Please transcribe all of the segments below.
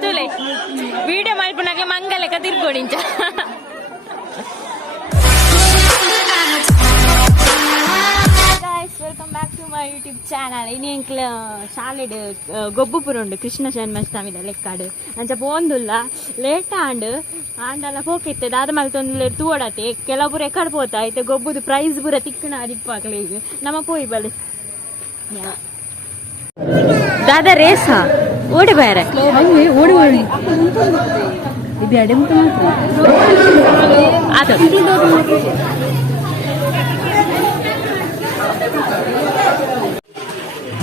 ತುಲೆ video ಮಾಡ್ಕೊಂಡಾಗ ಮಂಗಲೆಕ್ಕ ತಿರ್ಕೊಂಡಿಂಚ welcome back to my YouTube channel ಇನ್ನು ಎಂಕ್ಲ ಶಾಲೆಡ್ ಗೊಬ್ಬುಪುರ ಉಂಡು ಕೃಷ್ಣ ಜನ್ಮಾಷ್ಟಮಿದ ಲೆಕ್ಕಾಡು ಅಂಚ ಪೋಂದುಲ್ಲ ಲೇಟ್ ಆಂಡಲ ಹೋಗಿತ್ತೆ ದಾದ ಮಲ್ತೊಂದು ತೂಡತೆ ಕೆಲವೊಬ್ಬರು ಎಕ್ಕಡ್ ಪೋತಾ ಐತೆ ಗೊಬ್ಬುದು ಪ್ರೈಸ್ ಪೂರ ತಿಕ್ಕನ ಅದಿಪ್ಪಾಗ್ಲಿ ಈಗ ನಮ್ಮ ಪೋಯಿ ಬಳಿ ದಾದಾ ರೇಸಾ ಓಡಿ ಬಾರ ಓಡಿ ಓಡಿ ಇದು ಅಡೆಮುಟ ಮಾತ್ರ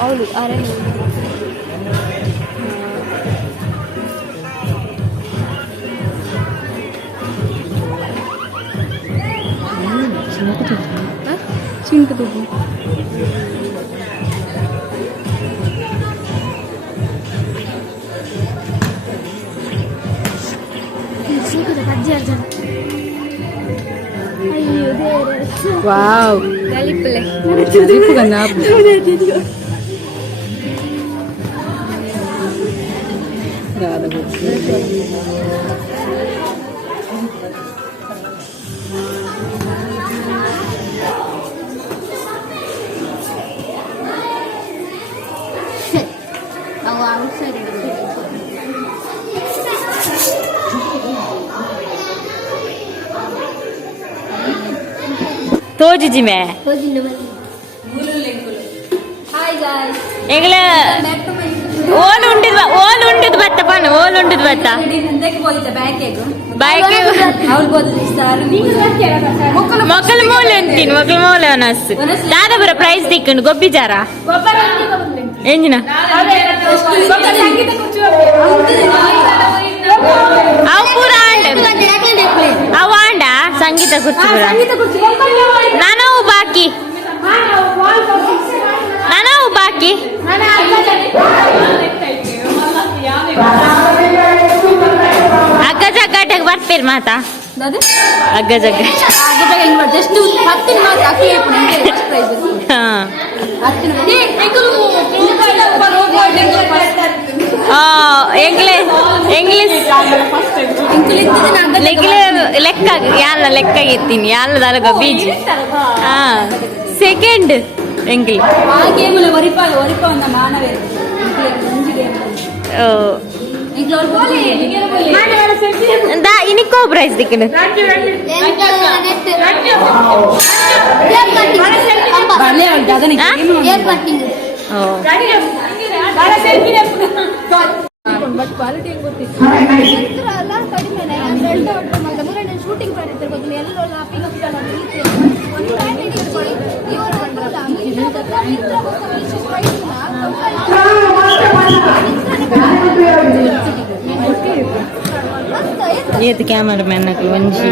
ಅವಳು ಅರೆ ಚಿಂಕ ವಾವ್ ಗಲಿಪ್ಲೆ ಚಿಪ್ಪು ಗನ್ನ ತೋಜಿಜಿ ಮೇ ಎಗ್ಲ ಓಲು ಉಂಡಿದ್ ಬತ್ತ ಪನ್ ಓಲು ಉಂಡಿದ್ ಬತ್ತ ಮೊಕಲ್ ಮೂಲೆ ಅಂತೀನಿ ಮೊಕಲ್ ಮೂಲೆ ಅನಸ್ ದಾದ ಬರ ಪ್ರೈಸ್ ತಿಕ್ಕಂಡು ಗೊಬ್ಬಿ ಜಾರ ಎಂಜಿನ ಅವು ಪೂರ ಅವ ಆಂಡ ಸಂಗೀತ ಕುರ್ಚಿ ನಾನು ಬಾಕಿ ಅಗ್ಗ ಜಗ್ಗಾಟಕ್ಕೆ ಬರ್ತೀರಿ ಮಾತಾ ಅಗ್ಗ ಜಗ್ಗ ಲೆಕ್ಕ ಯಾಲ ಲೆಕ್ಕ ಎತ್ತೀನಿ ಯಾಲದಾಗ ಬೀಜಿ ಸೆಕೆಂಡ್ ಎಂಗ್ಲಿ ಇನಿಕೋ ಪ್ರೈಸ್ ದಿಕ್ಕಂಡು ಕ್ವಾಲಿಟಿ ಶೂಟಿಂಗ್ ಏತ್ ಕ್ಯಾಮರಾಮನ್ ಒಂಜಿ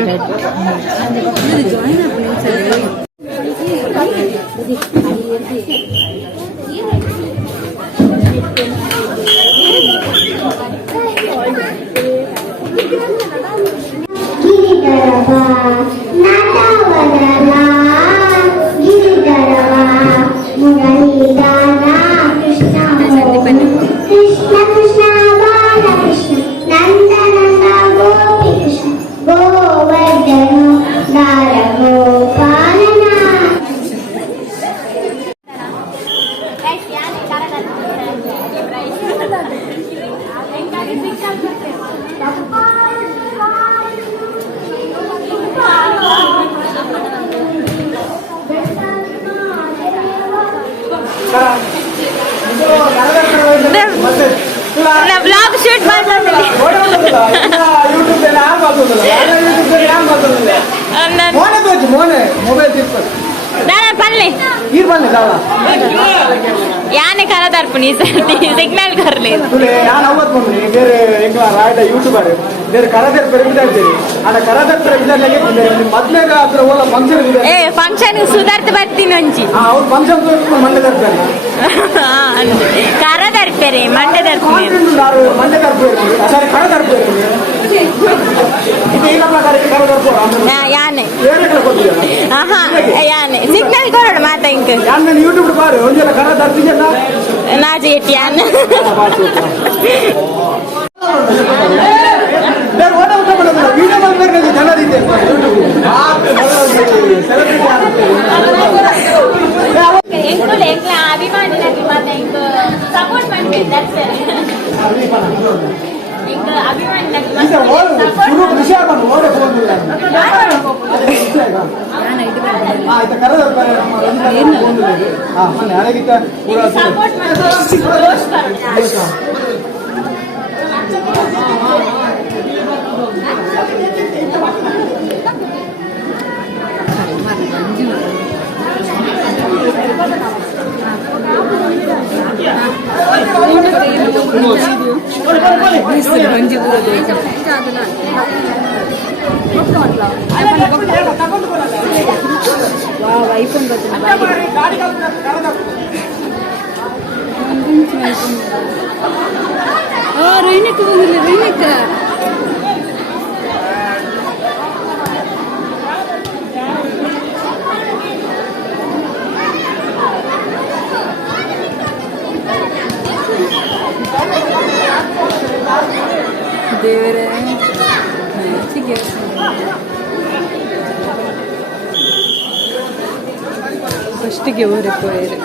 ಬ್ಲಾಗ್ ಶೂಟ್ ಯಾನೆ ಖರ ತರ್ಪಣಿ ಸಿಗ್ನಲ್ ಕರ್ಲಿ ಯೂಟ್ಯೂಬರ್ ಫಂಕ್ಷನ್ ಸುಧಾರ್ಥ ಬರ್ತೀನಿ ಒಂಚಿ ಕರ ತರ್ಪೇರೆ ಮಂಡೆ ತರ್ಪೇರೆ ಯಾನೆ ಯಾನೆ ಸಿಗ್ನಲ್ ಕೊರೋಣ ಮಾತ ಇಂಕ ನಾಜಿ ಎಟ್ಟಿ ಯಾನ ಅಭಿಮಾನಿ ಸಪೋರ್ಟ್ ಮಾಡ್ಬೇಕು ದೇವರೇ ಫಸ್ಟಿಗೆ ಓರಿಪೋಯರು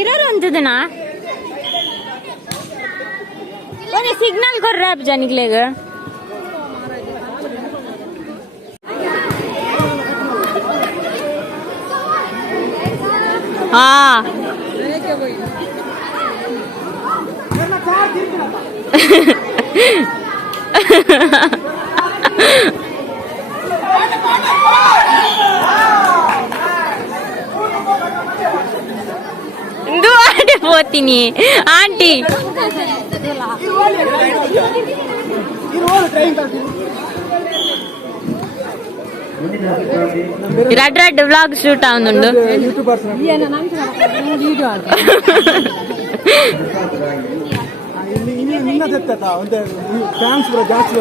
ಇರೋರು ಅಂತದನಾ ಒಂದು ಸಿಗ್ನಲ್ ಕೊರ್ರ ಜನಿಗ್ಲೇಗ ಹಾ పోతిని aunty red red vlog shoot అవునుండు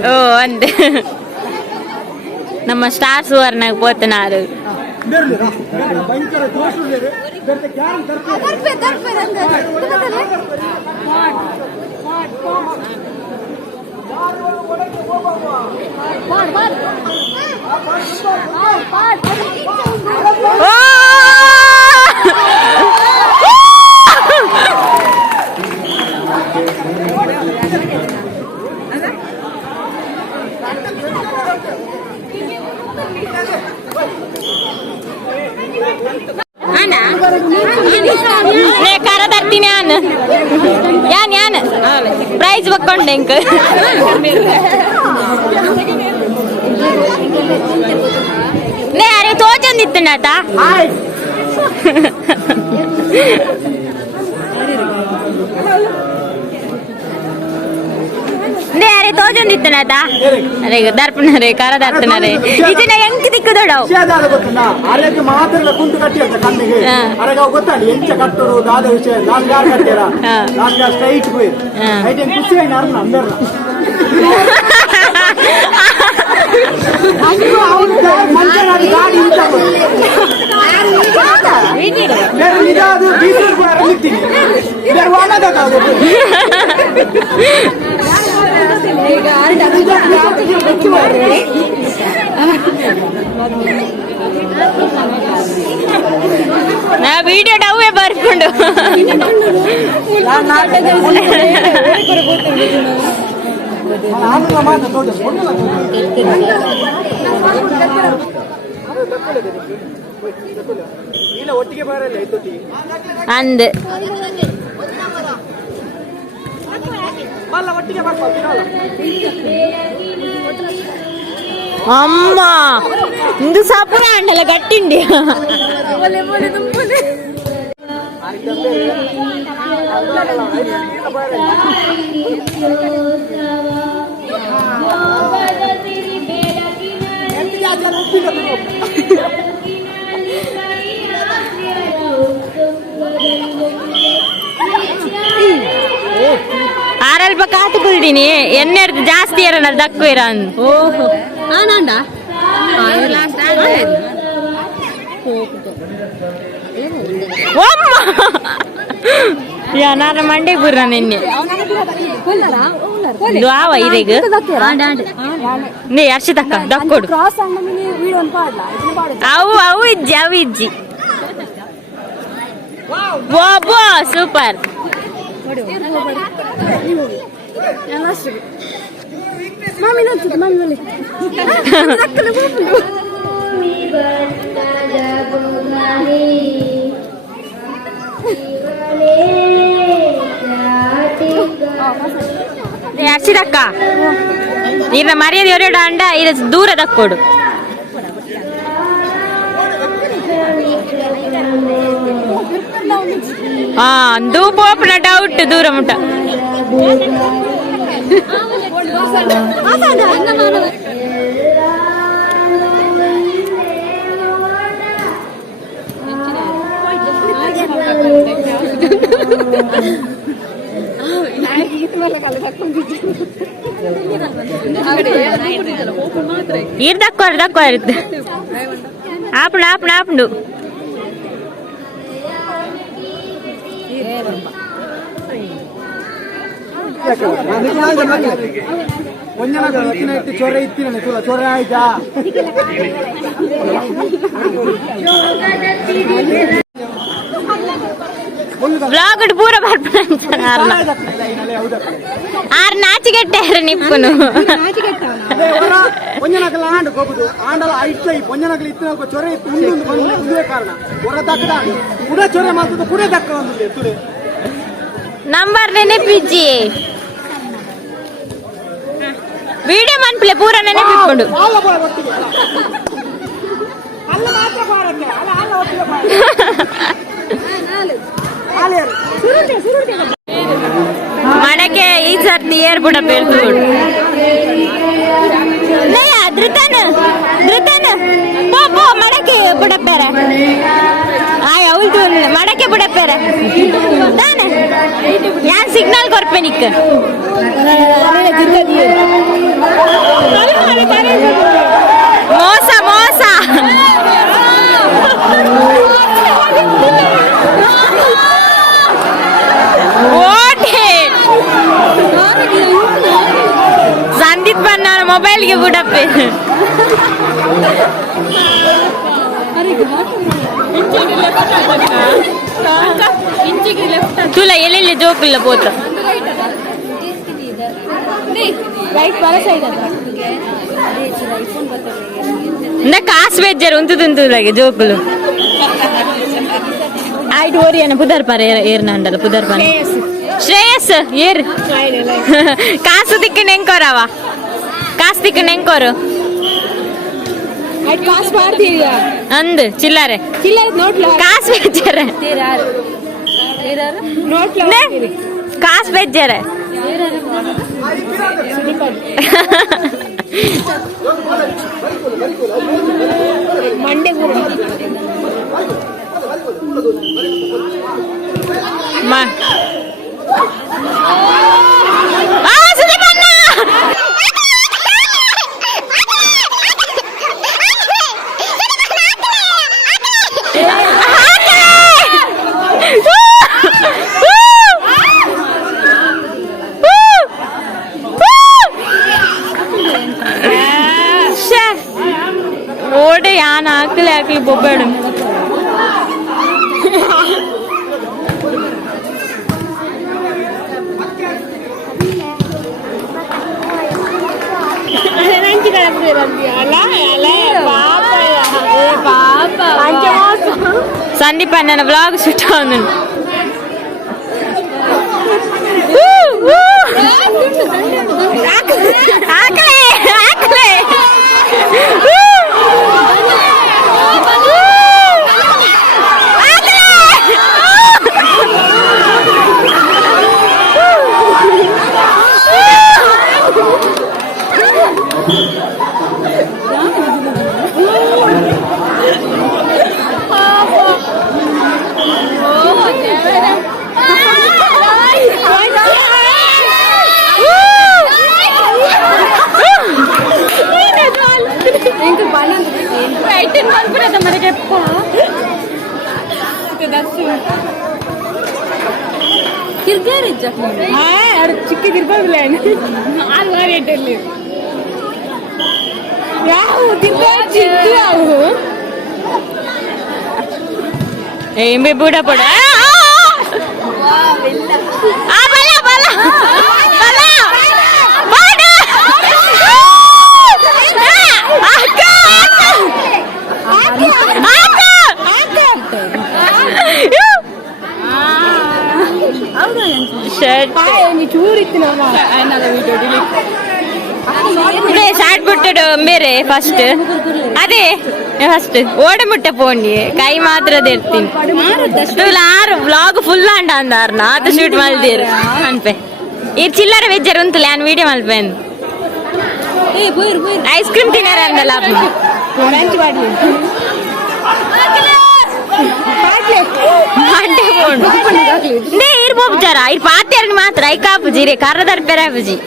ఓ అంతే ನಮ್ಮ ಸ್ಟಾರ್ಸ್ ವರ್ನಾಗ పోతున్నారు ಕರ ತರ್ತೀನಿ ಯಾನ್ ಯಾನ್ ಪ್ರೈಸ್ ಬಕ್ಕೊಂಡೆ ಇಂಕ ನೇ ಅರೆ ತೋಚಂದಿತ್ತು ನಾತ ನೇ ಅರೆ ತೋಚಂದಿತ್ತು ನಾತ ಅರೆ ದರ್ಪಣರೆ ಕರ ದರ್ಪಣರೆ ಇದನ್ನ ಹೆಂಗ್ ದಿಕ್ಕದೋಡವು ಆರೋಗ್ಯ ಮಾತ್ರ ಕುಂಟು ಕಟ್ಟಿರ್ತ ಕಣ್ಣಿಗೆ ಅರಗ ಗೊತ್ತಾಡಿ ಎಂಚ ಕಟ್ಟೋರು ದಾದ ವಿಷಯ ನಾನು ಯಾರು ಕಟ್ಟ್ಯಾರ ನಾನು ಸ್ಟ್ರೈಟ್ ಹೋಯ್ ಐಟೆನ್ ಖುಷಿ ಆಯ್ತು ನಾನು ಅಂದರ್ನ ಗಾಡಿ ಇದಾದ್ರು ಬೀಸರು ಕೂಡ ನಿಂತೀನಿ ಇದರ ಒಳಗಾಗೋದು ಈಗ ನಾ ವಿಡಿಯೋ ಡವ್ವೇ ಬರ್ಕೊಂಡು ಒಟ್ಟಿಗೆ ಬರಲ್ಲ ಅಂದ್ ಒಟ್ಟಿಗೆ ಬರ್ಬೋದು ಅಮ್ಮ ಇಂದು ಸಪುರ ಅಂಡಲ್ಲ ಗಟ್ಟಿಂಡಿ ಆರಲ್ಪ ಕಾತು ಕುಲ್ದೀನಿ ಎಣ್ಣೆ ಜಾಸ್ತಿ ಇರೋಣ ದಕ್ಕು ಇರ ಓಹೋ ಆನಂದ ಯಾರ ಮಂಡೆ ಬುರ್ರ ನಿನ್ನೆ ದ್ವಾವ ಇದೀಗ ನೀ ಅರ್ಷಿತಕ್ಕ ದಕ್ಕೊಡು ಅವು ಅವು ಇಜ್ಜಿ ಅವು ಇಜ್ಜಿ ಬೋ ಸೂಪರ್ ಮಾಮಿ ನೋಡಿ ಮಾಮಿ ನೋಡಿ ಅರ್ಷಿತಕ್ಕ ಇನ್ನ ಮರ್ಯಾದೆ ಹೊರಡ ಅಂಡ ಇದು ದೂರ ದಕ್ಕೊಡು ದೂಪೋಪನ ಡೌಟ್ ದೂರ ಮುಟ್ಟ ಇರ್ ದಕ್ಕೋ ಇರುತ್ತೆ ಆಪಣ ಆಪಣ ಆಪಣು ಚೊರ ಇತ್ತೀನಿ ಚೊರ ಆಯ್ತಾ ಬ್ಲಾಗ್ ಪೂರ ಬರ್ಪಣ ಆರ್ ನಾಚಿಗೆಟ್ಟಾರ ನಿಪ್ಪುನು ಪೊಂಜನಕಲ ಆಂಡ್ ಹೋಗುದು ಆಂಡಲ ಐಟ್ಲ ಈ ಪೊಂಜನಕಲ ಇತ್ತಿನ ಚೊರ ಇತ್ತು ಮುಂದೆ ಕಾರಣ ಹೊರ ದಕ್ಕದ ಕೂಡ ಚೊರ ಮಾತದ ಕೂಡ ದಕ್ಕ ಒಂದು ತುಡೆ ನಂಬರ್ ನೆನಪಿಜ್ಜಿ ವಿಡಿಯೋ ಮನ್ಪ್ಲೆ ಪೂರ ನೆನಪಿಟ್ಕೊಂಡು ಮಡಕೆ ಈ ಸರ್ತಿ ಏರ್ಬಿಡ ಬೆಳ್ದು ಧೃತನ ಪೋ ಮಡಕೆ ಬುಡಪ್ಪೇರ ಆಯ್ ಅವಳ್ದು ಮಡಕೆ ಬುಡಪ್ಪೇರ ತಾನೆ ಯಾನ್ ಸಿಗ್ನಲ್ ಕೊರ್ಪೆ ನಿಕ್ಕ ಮೋಸ ಮೋಸ ಓಟೆ ಸಂದೀಪ್ ಬನ್ನ ಮೊಬೈಲ್ಗೆ ಬಿಡಪ್ಪೆ ತುಲ ಎಲ್ಲೆಲ್ಲಿ ಜೋಕಿಲ್ಲ ಪೋತ ಕಾಸು ಬೇಜಾರು ಉಂತುಲಾಗೆ ಜೋಕುಲು ಆಯ್ತು ಓರಿಯನ ಪುದರ್ ಪಾರ ಏರ್ನ ಅಂಡಲ್ಲ ಪುದರ್ ಪಾರ ಶ್ರೇಯಸ್ ಏರ್ ಕಾಸು ದಿಕ್ಕ ನೆಂಕೋರವ ಕಾಸು ದಿಕ್ಕ ನೆಂಕೋರು ಕಾಸು ಮಾಡ್ತೀವಿ ಅಂದ್ ಚಿಲ್ಲರೆ ಕಾಸು ಬೇಜಾರ ಕಾಸು ಬೇಜಾರ ಮಂಡೆ ಹಾಕಿ ಬೊಬ್ಬೆಡು ಸಂದೀಪ್ ನನ್ನ ಬ್ಲಾಗ್ ಶೂಟ್ ಅವನು ಚಿಕ್ಕ ತಿರ್ಗೋದಿಲ್ಲ ఏం బూడ పొడ ಶಾರ್ಟ್ ಬಿಟ್ಟು ಬೇರೆ ಫಸ್ಟ್ ಅದೇ ಫಸ್ಟ್ ಓಡ ಮುಟ್ಟೆ ಪೋಂಡಿ ಕೈ ಮಾತ್ರ ಇರ್ತೀನಿ ವ್ಲಾಗ್ ಫುಲ್ ಅಂಡ ಅಂದಾರ ಅದು ಶೂಟ್ ಮಲ್ದಿರ್ ಅನ್ಪೆ ಈ ಚಿಲ್ಲರೆ ವೆಜ್ಜರ್ ಉಂಟು ನಾನು ವಿಡಿಯೋ ಮಲ್ಪೆ ಐಸ್ ಕ್ರೀಮ್ ತಿನ್ನಾರ ಅಂದಲ್ಲ ಇರ್ಬೋಜಾರ ಇದು ಪಾತ್ಯಾರ ಮಾತ್ರ ಐ ಕಾಪುಜಿ ರೇ ಕರ್ರದಾರ ಪೆರಾಪುಜಿ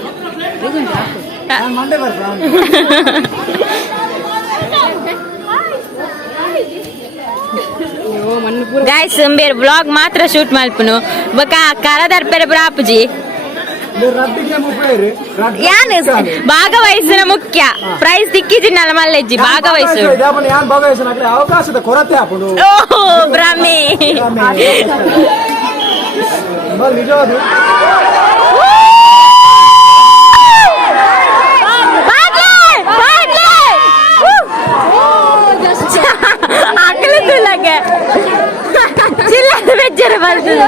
गाइस मेरे ब्लॉग मात्र शूट माल्पनु बका करदार पेरे ब्रापुजी यान ಭಾಗವಹಿಸಿನ ಮುಖ್ಯ ಪ್ರೈಸ್ ದಿಕ್ಕಿಜಿನಲ್ಲ ಮಲ್ಲೆಜ್ಜಿ ಭಾಗವಹಿಸು ಅವಕಾಶದ ಕೊರತೆ ಆಪುನು ಓಹೋ ಬ್ರಹ್ಮೆ ನಿಜವಾದ ಚಿಲ್ಲರೆ ವೆಜ್ಜರ ಬರ್ತದೆ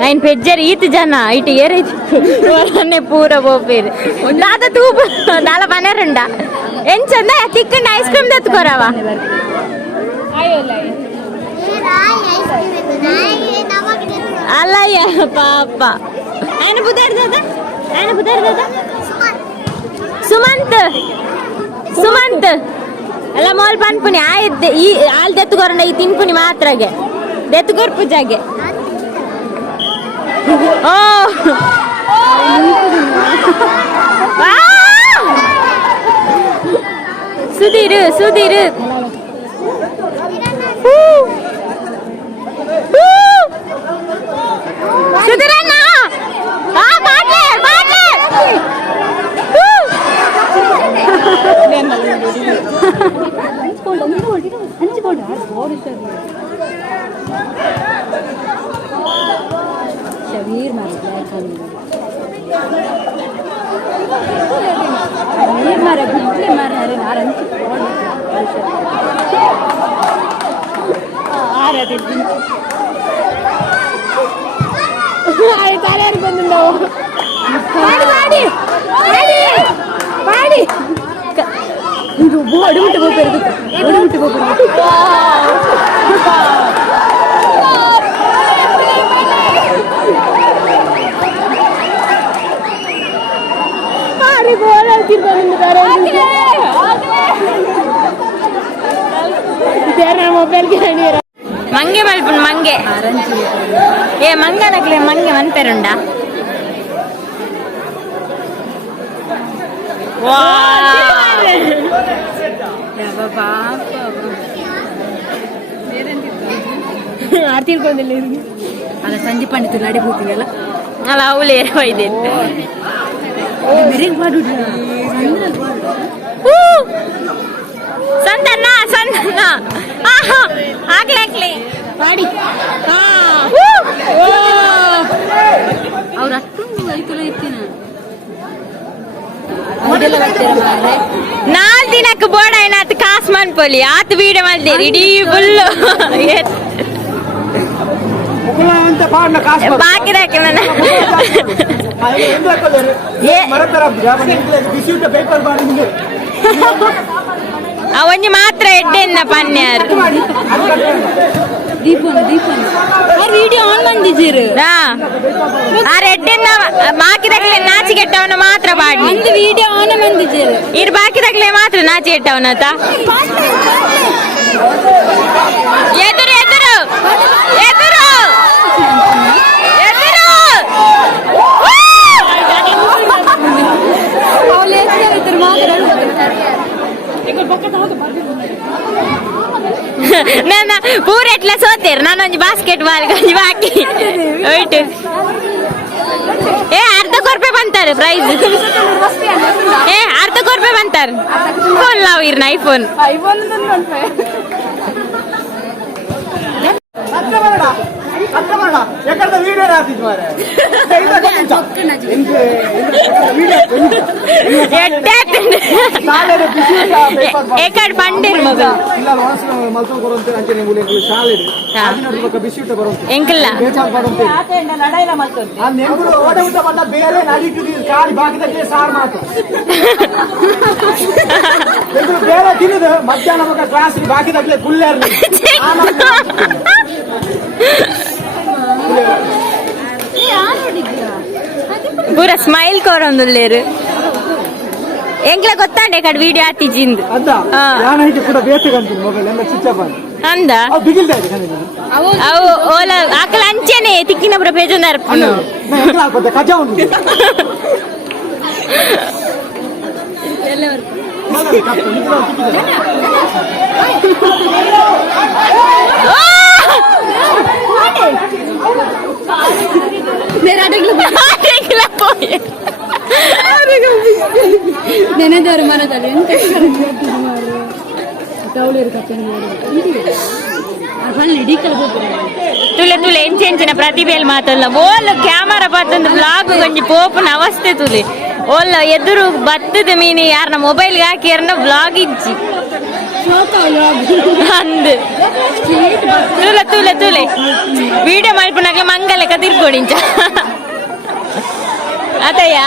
ఆయన పెజ్జరు ఈత జన ఇటు ఏరైతే పూర పోపేరు దాద తూపు దాల పనేరుండా ఎంచందా తిక్కండి ఐస్ క్రీమ్ తెచ్చుకోరావా అల్లయ్య పాప ఆయన బుద్ధారు దాదా ఆయన బుద్ధారు దాదా సుమంత్ ಸುಮಂತ್ ಎಲ್ಲ ಮೋಲ್ ಪನ್ಪುನಿ ಆಯ್ತು ಈ ಹಾಲು ದೆತ್ತುಕೊರಂಡ ಈ ತಿನ್ಪುನಿ ಮಾತ್ರಗೆ ದೆತ್ತುಕೊರ್ ಪೂಜಾಗೆ ಓ ಸುಧೀರ್ ಸುಧೀರ್ ಸುಧೀರಣ್ಣ ಮಂಗೆ ಮಲ್ಪುನ್ ಮಂಗೆ ಏ ಮಂಗನಕ್ಲೆ ಮಂಗೆ ಮನ್ಪೆರುಂಡ ಆರ್ತಿರ್ಕೊಂದಿಲ್ಲ ಅಲ್ಲ ಸಂಜೆ ಪಂಡಿತು ನಡಿಬೋತೀನಿ ಅಲ್ಲ ಅಲ್ಲ ಅವಳು ಒಯ್ದೆ ಸಂದನ್ನ ಸಂದನ್ನ ಆಗ್ಲಿ ಮಾಡಿ ಅವ್ರ ಅಷ್ಟೊಂದು ಐತಲ್ಲ ಇರ್ತೀನ 4 ದಿನಕ್ಕೆ ಬೋರ್ಡ್ ಏನಾತ್ ಕಾಸ್ ಮನ್ಪೊಲಿ ಆತ್ ವೀಡಿಯೋ ಮಾಡ್ತೀರಿ ಇಡೀ ಫುಲ್ ಬಾಕಿ ಅವನ್ನಿ ಮಾತ್ರ ಎಡ್ಡೆನ್ನ ಪನ್ಯಾರು ವಿಡಿಯೋ ಆನ್ ಬಂದಿದ್ದೀರು ಆ ರೆಡ್ಡೆನ್ನ ಬಾಕಿದಾಗಲೇ ನಾಚಿಗೆಟ್ಟವನ ಮಾತ್ರ ಬಾಡಿ ಒಂದು ವಿಡಿಯೋ ಆನ್ ಬಂದಿದ್ದೀರು ಇರ್ ಬಾಕಿದಾಗಲೇ ಮಾತ್ರ ನಾಚಿಗೆಟ್ಟವನತ ಎದುರು ಎದುರು ಎದುರು ನನ್ನ ಪೂರ ಎಟ್ಲ ಸೋತೇರು ನಾನೊಂದು ಬಾಸ್ಕೆಟ್ ಬಾಲ್ ಗಂಜಿ ಬಾಕಿ ಹೋಯ್ತು ಅರ್ಧ ರೂಪಾಯಿ ಬಂತಾರೆ ಪ್ರೈಸ್ ಅರ್ಧ ರೂಪಾಯಿ ಬಂತಾರೆ ಫೋನ್ ಲಾವ್ ಇರ್ನ ಐಫೋನ್ పండిరు మొగలు ఎంకల్ల ಮಧ್ಯಾಹ್ನ ಕ್ಲಾಸ್ ಬಾಕಿ ತಗ್ಲೆ ಕುಲ್ಲೇರ್ ಪೂರ ಸ್ಮೈಲ್ ಕೋರೊಂದುಲ್ಲೇರು ಎಂಕ್ಲ ಗೊತ್ತಾಂಡೆ ಕಡೆ ವಿಡಿಯೋ ಆತಿಜಿಂದು ಅಂದ ಅವು ಓಲ ಆಕಲ ಅಂಚೆನೆ ತಿಕ್ಕಿನ ಪುರ ಬೇಜಂದಾರ ನೆನೆದವರು ಮನದಲ್ಲಿ ತುಲೆ ತುಲೆ ಎಂಚೆಂಚಿನ ಪ್ರತಿಭೆಯಲ್ಲಿ ಮಾತಲ್ಲ ಓಲ್ ಕ್ಯಾಮರಾ ಬತ್ತೊಂದು ಬ್ಲಾಗ್ ಗೊಂಜಿ ಪೋಪನ ಅವಸ್ಥೆ ತುಲೆ ಓಲ್ಲ ಎದುರು ಬತ್ತದ ಮೀನಿ ಯಾರನ್ನ ಮೊಬೈಲ್ಗೆ ಹಾಕಿ ಯಾರನ್ನ ಬ್ಲಾಗ್ ಇಜ್ಜಿ ಅಂದು ತುಲೆ ತುಲೆ ತುಲೆ ವಿಡಿಯೋ ಮಾಡ್ಕೊಂಡಾಗ ಮಂಗಲೆಕ್ಕ ತಿರ್ಕೊಡಿಂಚ ಅತಯ್ಯ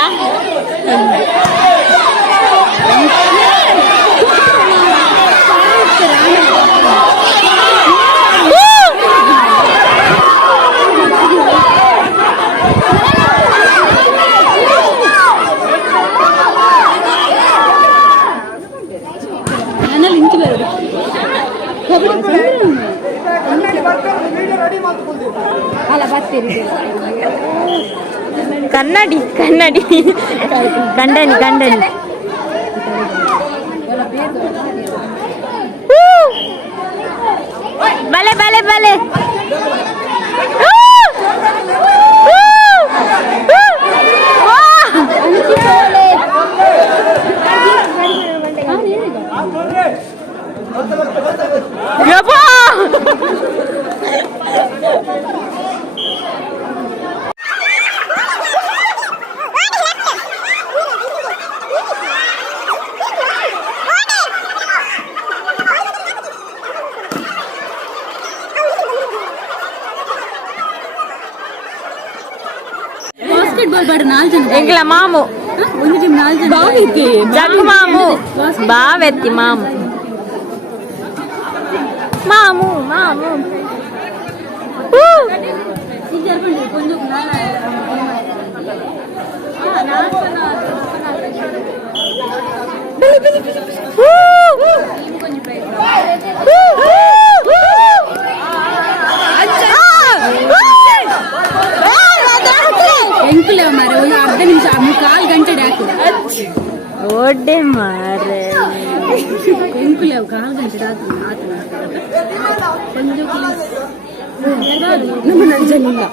ಕನ್ನಡಿ ಕನ್ನಡಿ ಕಂಡನಿ ಕಂಡನಿ ಬಲೆ ಬಲೆ ಬಲೆ ಎಂಗ್ಲ ಮಾಮು ಜಗ್ಗು ಮಾಮು ಬಾವೆತ್ತಿ ಮಾಮು ಮಾಮು ಮಾಮು ಎಂಕುಲೆ ಮಾರೆ ಒಂದು ಅರ್ಧ ನಿಮಿಷ 1/4 ಗಂಟೆ ಹಾಕು ಓಡೆ ಮಾರೆ ಎಂಕುಲೆ 1/4 ಗಂಟೆ ಹಾಕು ನಮ್ಮ ನಂಜನಿಲ್ಲ